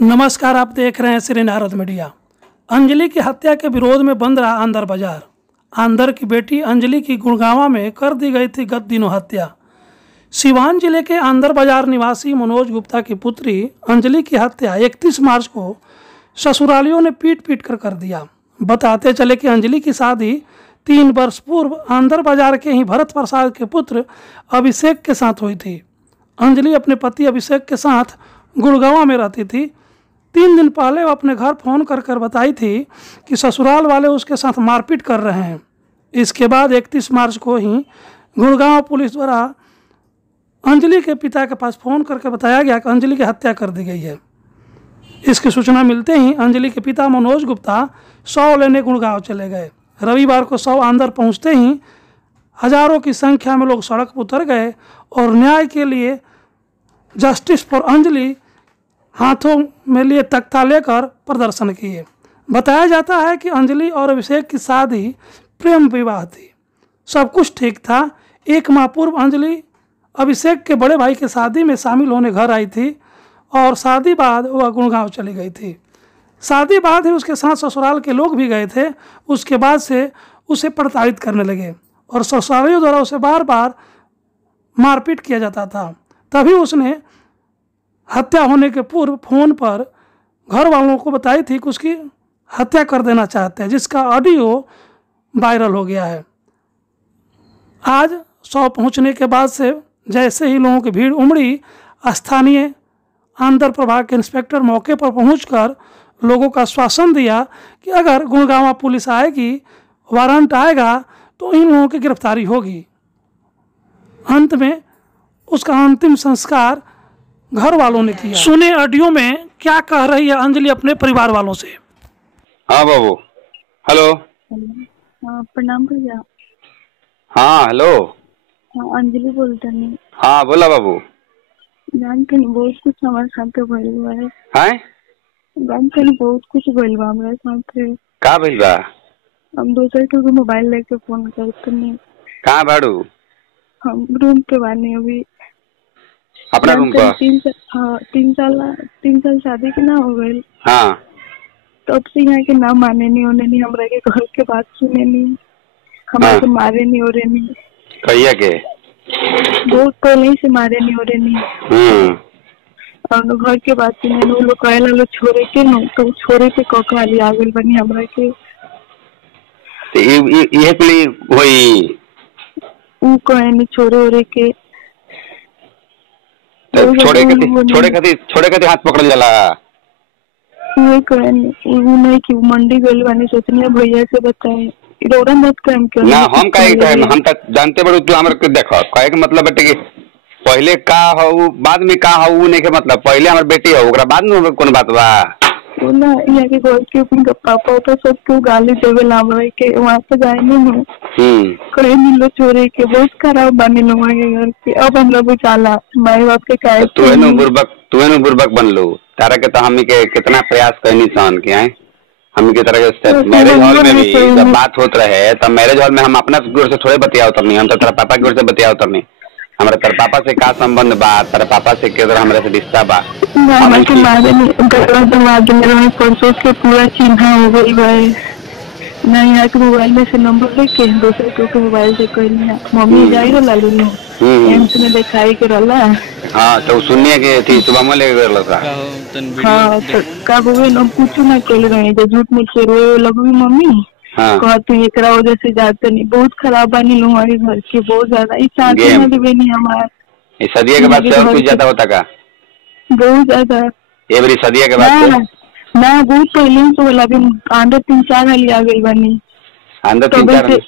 नमस्कार, आप देख रहे हैं श्री नारद मीडिया। अंजलि की हत्या के विरोध में बंद रहा आंदर बाजार। आंदर की बेटी अंजलि की गुड़गांव में कर दी गई थी गत दिनों हत्या। सिवान जिले के आंदर बाजार निवासी मनोज गुप्ता की पुत्री अंजलि की हत्या 31 मार्च को ससुरालियों ने पीट पीट कर दिया। बताते चले कि अंजलि की शादी 3 वर्ष पूर्व आंदर बाजार के ही भरत प्रसाद के पुत्र अभिषेक के साथ हुई थी। अंजलि अपने पति अभिषेक के साथ गुड़गांव में रहती थी। 3 दिन पहले वो अपने घर फ़ोन कर बताई थी कि ससुराल वाले उसके साथ मारपीट कर रहे हैं। इसके बाद 31 मार्च को ही गुड़गांव पुलिस द्वारा अंजलि के पिता के पास फ़ोन करके बताया गया कि अंजलि की हत्या कर दी गई है। इसकी सूचना मिलते ही अंजलि के पिता मनोज गुप्ता शव लेने गुड़गांव चले गए। रविवार को शव आंदर पहुंचते ही हजारों की संख्या में लोग सड़क पर उतर गए और न्याय के लिए जस्टिस फॉर अंजलि हाथों में लिए तख्ता लेकर प्रदर्शन किए। बताया जाता है कि अंजलि और अभिषेक की शादी प्रेम विवाह थी। सब कुछ ठीक था। 1 माह पूर्व अंजलि अभिषेक के बड़े भाई की शादी में शामिल होने घर आई थी और शादी बाद वह गुड़गांव चली गई थी। शादी बाद ही उसके साथ ससुराल के लोग भी गए थे। उसके बाद से उसे प्रताड़ित करने लगे और ससुरालियों द्वारा उसे बार बार मारपीट किया जाता था। तभी उसने हत्या होने के पूर्व फ़ोन पर घर वालों को बताई थी कि उसकी हत्या कर देना चाहते हैं, जिसका ऑडियो वायरल हो गया है। आज शव पहुंचने के बाद से जैसे ही लोगों की भीड़ उमड़ी, स्थानीय आंदर प्रभाग के इंस्पेक्टर मौके पर पहुंचकर लोगों का आश्वासन दिया कि अगर गुड़गांव पुलिस आएगी, वारंट आएगा तो इन लोगों की गिरफ्तारी होगी। अंत में उसका अंतिम संस्कार घर वालों ने किया। सुने ऑडियो में क्या कह रही है अंजलि अपने परिवार वालों से। हाँ बाबू, हेलो। हाँ, प्रणाम भैया। हाँ हेलो। हाँ, अंजलि बोलता नहीं। हाँ बोला बाबू। जानते नहीं बहुत कुछ हमारे साथ भइल बा है। हैं? जानते नहीं बहुत कुछ भइल बा हमारे साथ। का भइल बा? हम दोसर के मोबाइल लेके फोन करते नहीं। कहाँ बाड़ू? हम रूम पे बानी अभी। अपना रूम पर? 3 साल शादी के ना हो गए। हाँ। तब से यहाँ के ना माने नहीं होने नहीं, हमरा के घर के बात सुने नहीं, हमारे के मारे नहीं हो रहे नहीं। कहिया के? बहुत पहले ही से मारे नहीं हो रहे नहीं। और घर के बात सुने नहीं। वो लोग कहे लो छोड़े के न, तो छोड़े के कखवाली आ गई बनी हमरा के। ये कुली होई वो कहे नहीं छोड़े ओरे के। छोड़े कति हाथ पकड़ जाला। वो कहे नहीं कि मंडी गई बनी, सोचनी भैया से बताए इधर मत काम क्यों ना। हम काहे हम तक जानते बड़ू तू हमर के देखो कहे के मतलब बेटे कि पहले का हो बाद में का हो नहीं के मतलब पहले हमर बेटी हो ओकरा बाद में कौन बात बा। ना यहाँ के घर के पापा तो सब क्यों गाली देवे लाम रहे के वहाँ पे जाए नहीं। कहे मिलो छोरे के बहुत खराब बने लोग के घर के। अब हम लोग चाला माए बाप के काहे तू है बुर्बक बन लो तारा के। तो हम के कितना प्रयास करनी सान के हैं हम की तरह के मैरिज हॉल में भी जब बात होत रहे तब मैरिज हॉल में हम अपना गोर से थोड़े बतियाओ तब नहीं। हम तो तेरा पापा की ओर से बतियाओ तब नहीं। हमारे तेरे पापा से का संबंध बा? तेरे पापा से के हमारे से रिश्ता बा? परसों के पूरा चिन्ह हो गई भाई ना। यहाँ के मोबाइल में से नंबर लेके दूसरे के मोबाइल से कोई नहीं। मम्मी जाई रहा लालू एम्स में दिखाई के रहा। हाँ तो सुनिए कि थी सुबह में लेके गए था। हाँ तो का हुए ना कुछ ना कल रहे जो झूठ में से रोए लगवी मम्मी। हाँ कहती एकरा वजह से जाते नहीं बहुत खराब बनी लोग हमारे घर के बहुत ज्यादा। इस शादी में भी नहीं हमारे सदिया के बाद से और कुछ ज्यादा होता का? बहुत ज्यादा एवरी सदिया के बाद से ना बहुत पहले तो बोला अभी अंदर 3-4 हाली आ गई बनी। अंदर 3-4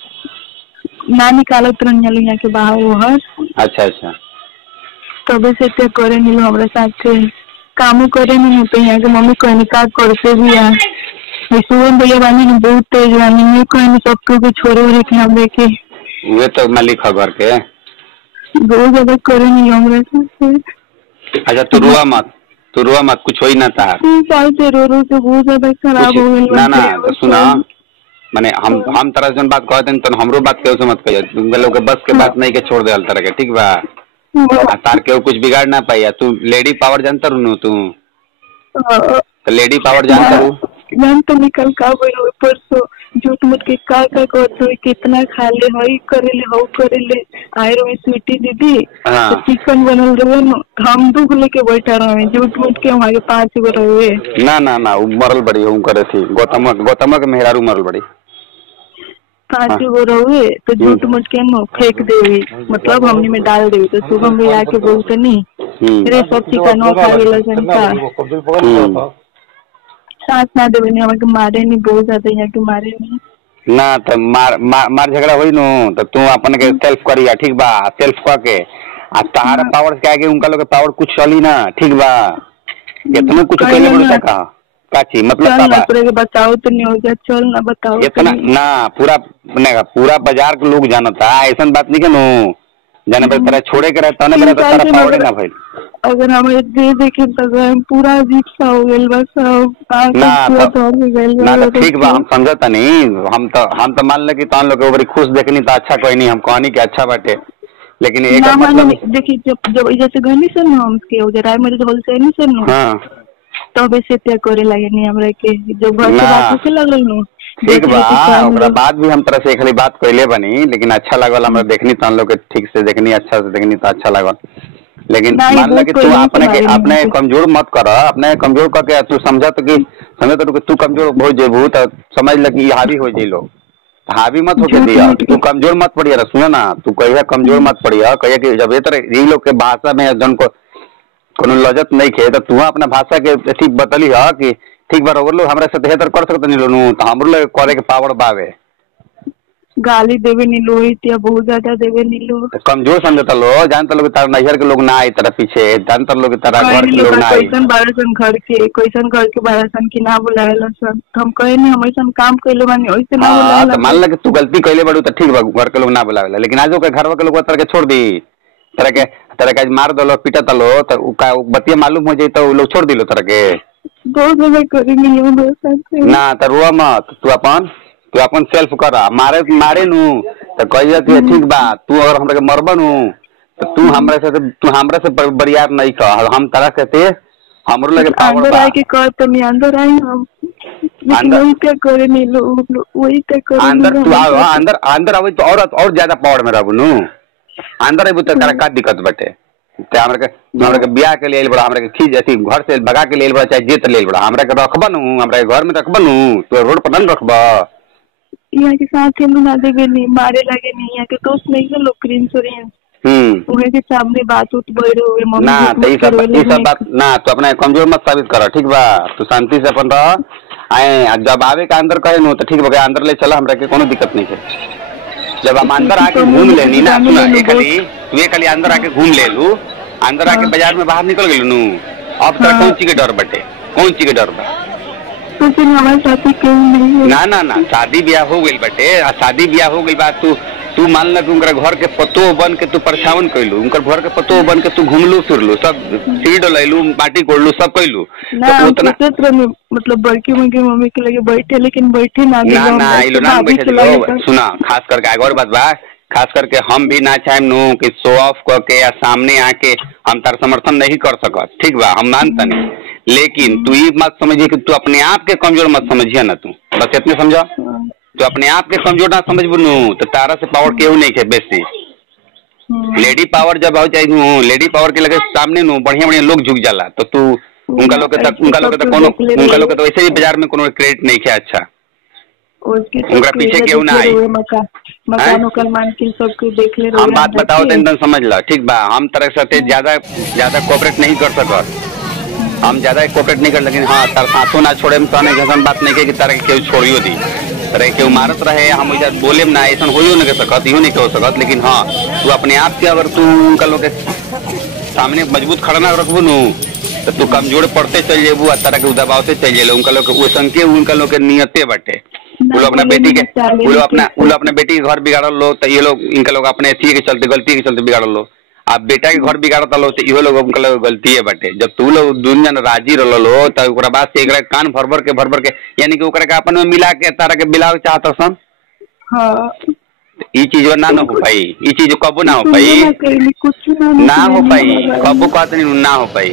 ना निकालत रही यहाँ के बाहर वहर। अच्छा अच्छा। तबे से ते करे नहीं लो हमारे साथ काम करे नहीं तो यहाँ के मम्मी कहने का करते भी है। सुवन भैया बानी बहुत तेज बानी मैं कहनी सबके छोड़े उड़े के हम देखे वे तो मालिक खबर के बहुत ज्यादा करे नहीं हमारे साथ। अच्छा तू रुआ मत कुछ हो ही ना था। 3 साल से रो के बहुत ज्यादा खराब हो गई ना तो सुना माने हम तरह से बात कहते हैं तो हमरो बात के मत कहिए। तुम लोग के बस के बात नहीं के छोड़ दे तरह के ठीक बा। तार के कुछ बिगाड़ ना पाई। तू लेडी पावर जानता रू तू तो लेडी पावर जान करू तो निकल का बोलो परसों झूठ मूठ के का कहतो कितना खा ले हई करेले हो करेले आए रहे स्वीटी दीदी तो चिकन बनल रहे हम दुख लेके बैठा रहे झूठ मूठ के हमारे 5 गो रहे ना मरल बड़ी हूँ करे थी गौतम के मेहरारू मरल बड़ी 5 गो रहे तो झूठ मूठ के न फेंक देवी मतलब हमने में डाल देवी तो सुबह में आके बोलते नहीं मेरे सब चिकन खा गेल जनता साथ ना देवे नहीं हमारे मारे नहीं बहुत ज्यादा यहाँ के मारे नहीं ना तो मार झगड़ा हुई नो तो तू अपन के सेल्फ करिया ठीक बा सेल्फ करके आ तारा पावर के आगे उनका लोग के पावर कुछ चली ना ठीक बा इतना कुछ कहले बड़ का काची मतलब का बताओ तो नहीं हो गया चल ना बताओ इतना ना पूरा बाजार के लोग जानता ऐसा बात नहीं के नो जाने पर तेरा छोड़े के रहता ना मेरा तो तारा पावर ना भाई अगर हमें दे देखे तो पूरा अजीब सा हो गया बस ना ठीक बा हम समझता नहीं हम तो मान ले कि तहन लोग ओवरी खुश देखनी तो अच्छा कोई नहीं हम कहनी कि अच्छा बाटे लेकिन एक मतलब देखिए जब जैसे गनी सर ना हम के उधर आए मेरे होल से नहीं सर ना हां तब ऐसे त्या करे लगे नहीं हमरा के जब घर से बात से लगल नो ठीक बा ओकरा बाद भी हम तरह से खाली बात कइले बनी लेकिन अच्छा लागल हमरा देखनी तहन लोग के ठीक से देखनी अच्छा से देखनी तो अच्छा लागल लेकिन मान ले कि तू अपने कमजोर मत कर अपने कमजोर करके तू समझत कि तू कमजोर हो जेबू तो समझ ल कि हावी हो जाइलो हावी मत होके दिया तू कमजोर मत पड़िया सुनो ना तू कहिया कमजोर मत पड़िया कहिया कि जब ये तरह ये लोग के भाषा में जन को कोनो लजत नहीं खे तो तू अपना भाषा के ठीक बतली है कि ठीक बार लोग हमरा से बेहतर कर सकत नहीं लोनु तो हमरो लोग करे के पावर बावे गाली देवे नहीं लो इतिया बहुत ज्यादा देवे नहीं लो कमजोर समझता लो जानता लोग तार नैहर के लोग ना आई तरह पीछे जानता लोग तारा घर के लोग ना आई कैसन बारसन घर के बारसन की ना बुलाएला सब हम कहे नहीं हम ऐसा काम कइले बानी ओइसे ना बुलाएला तो मान ल कि तू गलती कइले बड़ू तो ठीक बा घर के लोग ना बुलावेला लेकिन आजो के घर के लोग तरह के छोड़ दी तरह के मार दलो पीटा तलो तो बतिया मालूम हो जाई तो लोग छोड़ दिलो तरह के बहुत ज्यादा करेंगे ना तो रुआ मत तू अपन सेल्फ कर मारे नु तो कहिया कि ठीक बा तू अगर हमरा के मरबा नु तो तू हमरा से बरियार नहीं कह हम तरह कहते हमरो लगे पावर बा के कर तो मैं अंदर आई हम अंदर क्या करे नहीं लोग वही तय करे अंदर तू आओ अंदर आवे तो और ज्यादा पावर में रहबू नु अंदर आबू तो तारा का दिक्कत बाटे ते हमरा के बियाह के लिए बड़ा हमरा के खींच ऐसी घर से भगा के लिए बड़ा चाहे जेत ले बड़ा हमरा के रखबा नु हमरा के घर में रखबा नु तो रोड पर न रखबा यहाँ के साथ हम ना देवे नहीं मारे लगे नहीं यहाँ के दोस्त नहीं है लोग इंश्योरेंस उन्हें के सामने बात उठ बैठे हुए मम्मी ना तो ये सब बात ना तो अपना कमजोर मत साबित कर ठीक बा तू शांति से अपन रह आए जब आवे का अंदर कहे नु तो ठीक बा अंदर ले चला हमरा के कोनो दिक्कत नहीं है जब हम अंदर आके घूम लेनी ना सुना ये खाली अंदर आके घूम ले लू अंदर आके बाजार में बाहर निकल गेलू नु अब तक कौन चीज के डर बटे कौन चीज के डर बा हमारे साथी क्यों नहीं है ना शादी ब्याह हो गई बटे शादी ब्याह हो गई बात तू मान ल उनका घर के पतो बन के तू परछावन कैलू उनका घर के पतो बन के तू घूमलू फिरलू सब सीढ़ी डलैलू माटी कोड़लू सब कैलू तो उतना मतलब बड़की मम्मी के लगे बैठे लेकिन बैठे ना बैठे सुना खास करके आगे और बात बा खास करके हम भी ना चाहे नु कि शो ऑफ करके या सामने आके हम तार समर्थन नहीं कर सकत ठीक बा हम मानता नहीं लेकिन तू ये मत समझिए कि तू अपने आप के कमजोर मत समझिए ना तू बस इतने समझा तो अपने आप के कमजोर ना समझ बनू तो तारा से पावर केहू नहीं है बेसी लेडी पावर जब हो जाए लेडी पावर के लगे सामने नु बढ़िया लोग झुक जाला तो तू उनका लोग के तो वैसे ही बाजार में कोनो क्रेडिट नहीं है अच्छा उनका पीछे केहू ना आई हम बात बताओ तो एकदम समझ ला ठीक बा हम तरह से ज्यादा कोऑपरेट नहीं कर सकत हम ज्यादा कोऑपरेट नहीं कर लेकिन हाँ तार साथों ना छोड़े में तो ऐसा बात नहीं कि तारा केहू छोड़ियो दी तरह केहू मारत रहे हम वैसा बोले ना ऐसा हो नहीं सकत इहो नहीं हो सकत लेकिन हाँ तू अपने आप के अगर तू उनका लोग सामने मजबूत खड़ा ना रखबू नु तो तू कमजोर पड़ते चल जेबू आ तरह के दबाव से चल जेलो उनका लोग के नियते बाटे वो अपना बेटी के घर बिगाड़ लो तो ये लोग इनका लोग अपने गलती के चलते बिगाड़ लो आप बेटा के घर बिगाड़ता लो तो इहो लोग उनका लोग गलती है बाटे जब तू लोग दुनिया राजी रह लो तो बाद से एक कान भर भर के यानी कि ओकरा के अपन में मिला के तारा के बिलाव चाहता सन ई चीज ना हो पाई ई चीज कबो ना हो पाई ना हो पाई कबो कहते नहीं ना हो पाई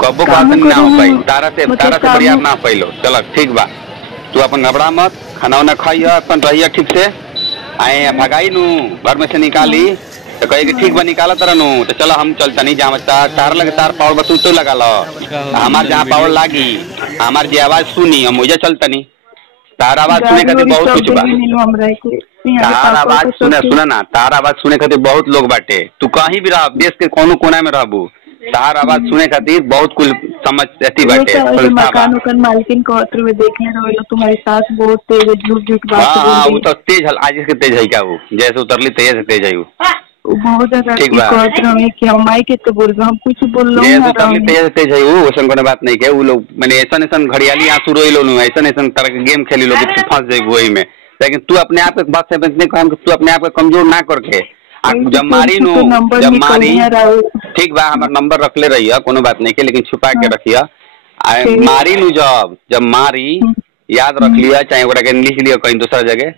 कबो बात ना हो पाई तारा से बढ़िया ना पहलो। चलो ठीक बा, तू अपन घबरा मत, खाना वाना खाइए, अपन रहिए ठीक से। आए भगाई नू घर में से निकाली तो कहे कि ठीक बा निकाला तरह नू, तो चलो हम चलता नहीं जहाँ तार लगे तार पावर बस तो लगा लो, हमार जहाँ पावर लागी हमार जी आवाज सुनी हम मुझे चलता नहीं। तार आवाज सुने खातिर बहुत कुछ बा, तार आवाज सुना ना, तार आवाज सुने खातिर बहुत लोग बाटे। तू कहीं भी रह, देश के कोनो कोना में रहबू, तार आवाज सुने खातिर बहुत कुछ समझ रहती बाटे। मकान मालकिन को में देखने रहो, तुम्हारी सास बहुत तेज है, झूठ झूठ बात। हाँ वो तो तेज हल, आज के तेज है क्या वो, जैसे उतरली तेज से तेज है वो। बहुत ज्यादा कि हम माई के तो बोल रहे, हम कुछ बोल रहे हैं उतरली तेज से तेज है वो, वैसा कोनो बात नहीं है। वो लोग मैंने ऐसा ऐसा घड़ियाली आंसू रोई लो, ऐसा ऐसा तरह के गेम खेली लो कि फंस जाए वही में। लेकिन तू अपने आप एक बात से तू अपने आप को कमजोर ना करके जब मारी नू, जब मारी ठीक बा हमारा नंबर रख ले रही है, कोनो बात नहीं के, लेकिन छुपा के रखिया। मारी नू जब मारी याद रख लिया, चाहे ओकरा के लिख लिया कहीं दूसरा जगह।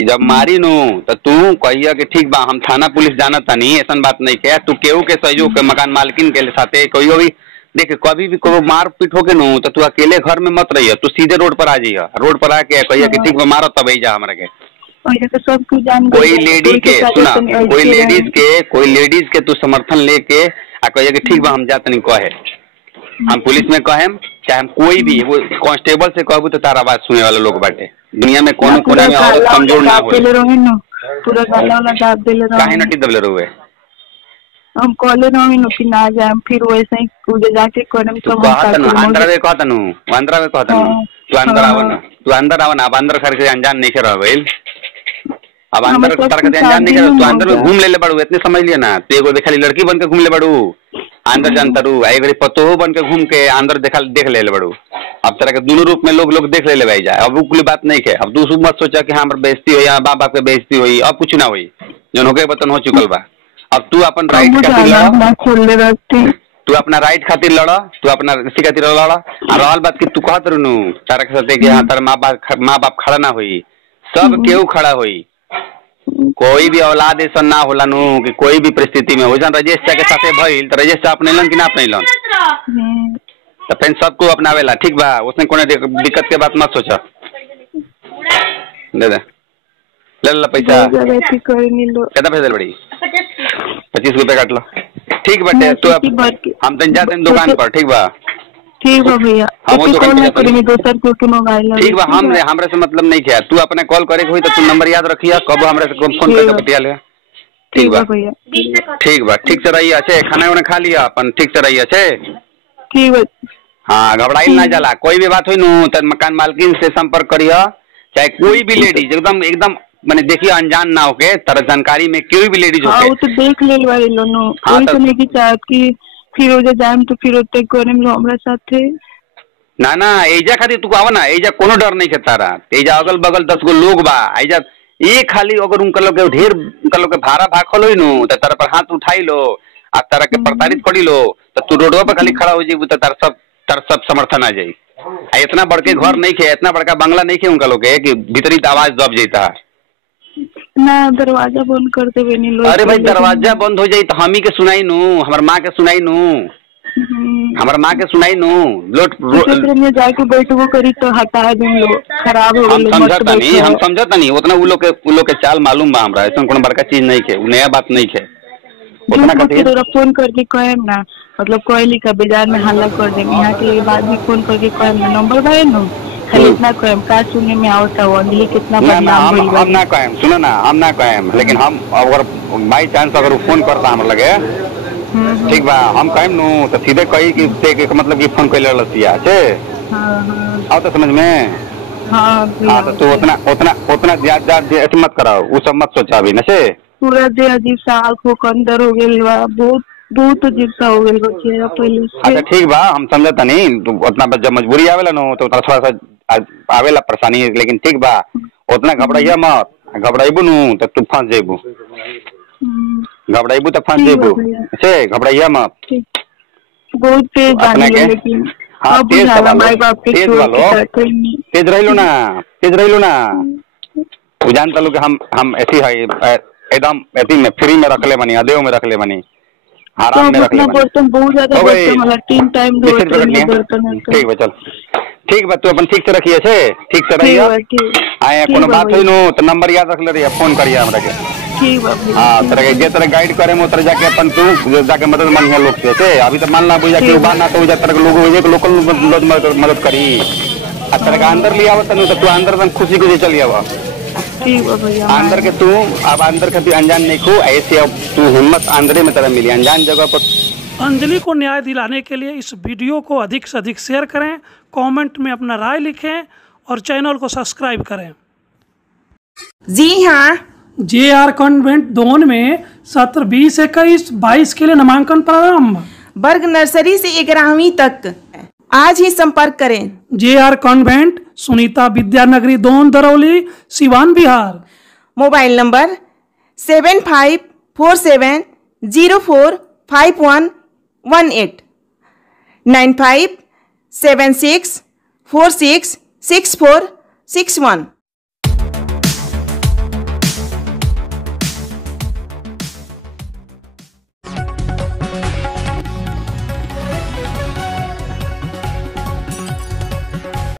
जब मारी नू तो तू कहिया कि ठीक बा हम थाना पुलिस जाना था नहीं, ऐसा बात नहीं के। तू केहू के सहयोग के मकान मालकिन के साथे कोई भी देख, कभी भी कोई मार पीट हो के नू तो तू अकेले घर में मत रहिए, तू सीधे रोड पर आ जाइए, रोड पर आके कहिया कि ठीक बा मारो तब जा हमरा के। कोई लेडी के सुना, कोई लेडीज के तू समर्थन लेके आ कहिए कि ठीक बा हम जात नहीं कहे, हम पुलिस में कहेम, चाहे हम कोई भी वो कांस्टेबल से कहबू तो तारा आवाज सुने वाले लोग बाटे दुनिया में। कोनो कोना में औरत कमजोर ना हो, पूरा गाला वाला दाब देले रहो, काहे नटी दबले रहुए। हम कॉलेज में नो कि ना जाए, फिर वैसे ही उधर जाके करम सब अंदर वे कहता नु, अंदर वे कहता नु, तू अंदर आवन, तू अंदर आवन, अब अंदर करके अनजान नहीं के रहबेल, अब अंदर करके अनजान नहीं के, तू अंदर में घूम ले बड़ू, इतने समझ लिया ना। तू एगो देखा लड़की बन के घूम ले बड़ू, अंदर जानता रू, एक पतो बन के घूम के अंदर देख ले बड़ू। अब तरह के दोनों रूप में लोग देख ले भाई जाए। अब वो कोई बात नहीं है, अब दूसरी मत सोचा कि हाँ बेइज्जती हो या बाप बाप के बेइज्जती हुई, अब कुछ ना हुई, जो हो गए बतन हो चुकल बा। अब तू अपन राइट खातिर लड़, तू अपना राइट खातिर लड़, तू अपना किसी खातिर लड़। और रहल बात कि तू कहत रहनू तारा के साथे कि हाँ तारा माँ बाप खड़ा ना हुई, सब केहू खड़ा हुई। कोई भी औलाद ऐसा ना होला नू कि कोई भी परिस्थिति में हो जान राजेश के साथे भइल तो राजेश अपने लन कि ना अपने लन, तो फिर सबको अपनावेला ठीक बा, उसने कोनो दिक्कत के बात मत सोचा। दे ले पैसा कितना पैसा बड़ी 25 रुपए काट लो, ठीक बटे। तो हम तन जाते हैं दुकान पर, ठीक बा ठीक बा भैया, ठीक बा। हमरे से मतलब नहीं किया, तू अपने कॉल करे हुई तो तू नंबर याद रखिया, कब हमरे से फोन करके बतिया ले। ठीक बा भैया, ठीक बा, ठीक से रही अच्छे, खाना वाना खा लिया अपन, ठीक से रही अच्छे, ठीक बा। हाँ घबराइल ना जाला, कोई भी बात हुई नू तो मकान मालकिन से संपर्क करिया, चाहे कोई भी लेडीज एकदम मैंने देखिए अनजान ना होके, तरह जानकारी में कोई भी लेडीज हो तो देख ले वाले लोनो, कोई तो नहीं की चाहत कि फिर हो जाए तो फिर होते कोने में हमरा साथे ना एजा खातिर तू आवा ना, एजा कोनो डर नहीं है तारा, एजा अगल बगल 10 गो लोग बा, एजा ये खाली अगर उनका लोग ढेर उनका लोग भाड़ा भाखल हो नु तो तारा पर हाथ उठाई लो आ तारा के प्रताड़ित करी लो तो तू रोडवा पर खाली खड़ा हो जाइबू तो तार सब समर्थन आ जाई। इतना बड़ के घर नहीं है, इतना बड़का बंगला नहीं है उनका लोग के कि भीतरी आवाज दब जाता ना, दरवाजा बंद कर देवे नहीं लोग। अरे भाई दरवाजा बंद हो जाई तो हम ही के सुनाई नू, हमार माँ के सुनाई नू, हमार माँ के सुनाई नू, लोट में जाके बैठबो करी तो हटा दें लोग, खराब हो गए। हम समझता नहीं उतना वो लोग के चाल मालूम बा हमरा, ऐसा कोनो बड़का चीज नहीं है, नया बात नहीं है। उतना तोरा फोन करके कहेम ना, मतलब कोयली का बाजार में हल्ला कर देंगे, यहाँ के बाद भी फोन करके कहेम ना, नंबर भाई नो खाली इतना कहेम का सुनने में आवता हो अंजलि कितना बदनाम होई बा। हम ना कहेम, सुनो ना हम ना कहेम, लेकिन हम अगर बाई चांस अगर वो फोन करता हमरा लगे ठीक बा हम कहेम नु तो सीधे कही कि ते मतलब कि फोन कइले लसिया छे। हां आओ तो समझ में। हां तो उतना ज्यादा मत कराओ, वो सब मत सोचा अभी नसे पूरा दे अजीब सा आंखों के अंदर हो गेल बा, बहुत अजीब सा हो गेल बच्चे पहले से। अच्छा ठीक बा हम समझता नहीं, तो उतना जब मजबूरी आवेला नो तो थोड़ा सा आवेला परेशानी, लेकिन ठीक बा उतना घबराइया मत, घबराइबू नु तो तू फंस जेबू, घबराइबू तो फंस जेबू, अच्छे घबराइया मत। बहुत तेज बानी लेकिन हाँ तेज रहिलो ना, तू जानता लो कि हम ऐसी है एकदम ऐसी में फ्री में रख ले बनी, अदेव में रख ले बनी, आराम में रख ले। बर्तन बहुत ज्यादा बर्तन वाला 3 टाइम बर्तन। ठीक बा, चल ठीक बा, तू अपन ठीक से रखिए से, ठीक से रहिए। आए कोनो बात हुई नो तो नंबर याद रख ले रही, फोन करिए हमरा के। ठीक बा। हां, तरह जे तरह गाइड करे मो तरह जाके अपन तू जाके मदद मांगिए लोग से। अभी तो मान ला बुझा के बात ना तो जा तरह लोग हो जे लोकल मदद करी। अच्छा का अंदर लिया आवत तो तू अंदर एकदम खुशी खुशी चली आवा। ठीक बा भैया। अंदर के तू अब अंदर के अनजान नहीं खो, ऐसे अब तू हिम्मत अंदर में तरह मिली अनजान जगह पर। अंजलि को न्याय दिलाने के लिए इस वीडियो को अधिक से अधिक शेयर करें, कमेंट में अपना राय लिखें और चैनल को सब्सक्राइब करें। जी हाँ, JR कॉन्वेंट दोन में सत्र 20-21-22 के लिए नामांकन प्रारंभ। वर्ग नर्सरी से 11वीं तक आज ही संपर्क करें। JR convent, Sunita Vidyanagari Don, Darauli, Siwan, Bihar. Mobile number 7547045118 9576466461।